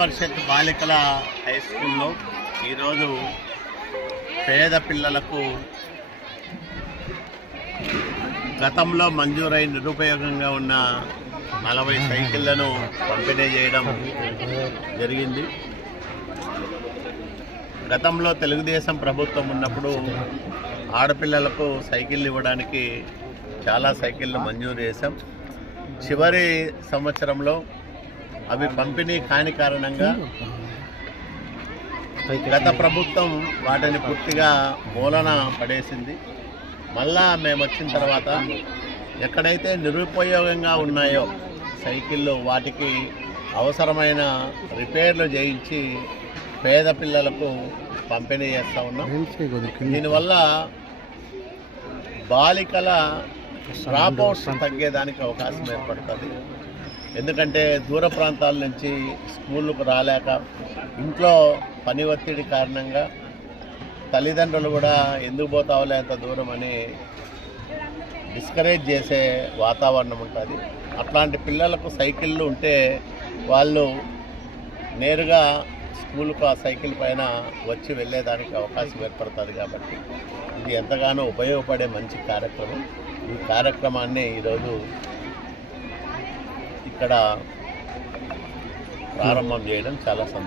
పరిషత్ బాలికల హై స్కూల్లో ఈరోజు పేద పిల్లలకు గతంలో మంజూరై నిరుపయోగంగా ఉన్న 40 సైకిళ్లను పంపిణీ చేయడం జరిగింది. గతంలో తెలుగుదేశం ప్రభుత్వం ఉన్నప్పుడు ఆడపిల్లలకు సైకిళ్ళు ఇవ్వడానికి చాలా సైకిళ్ళు మంజూరు చేశాం. చివరి సంవత్సరంలో అవి పంపిణీ కాని కారణంగా గత ప్రభుత్వం వాటిని పూర్తిగా మూలన పడేసింది. మళ్ళా మేము వచ్చిన తర్వాత ఎక్కడైతే నిరుపయోగంగా ఉన్నాయో సైకిళ్ళు వాటికి అవసరమైన రిపేర్లు చేయించి పేద పిల్లలకు పంపిణీ చేస్తూ ఉన్నాం. దీనివల్ల బాలికల డ్రాప్అవుట్స్ తగ్గేదానికి అవకాశం ఏర్పడుతుంది. ఎందుకంటే దూర ప్రాంతాల నుంచి స్కూళ్ళకు రాలేక ఇంట్లో పని ఒత్తిడి కారణంగా తల్లిదండ్రులు కూడా ఎందుకు పోతావులే అంత దూరం అని డిస్కరేజ్ చేసే వాతావరణం ఉంటుంది. అట్లాంటి పిల్లలకు సైకిళ్ళు ఉంటే వాళ్ళు నేరుగా స్కూలుకు ఆ సైకిల్ పైన వచ్చి వెళ్ళేదానికి అవకాశం ఏర్పడుతుంది. కాబట్టి ఇది ఎంతగానో ఉపయోగపడే మంచి కార్యక్రమం. ఈ కార్యక్రమాన్ని ఈరోజు ఇక్కడ ప్రారంభం చేయడం చాలా సంతోషం.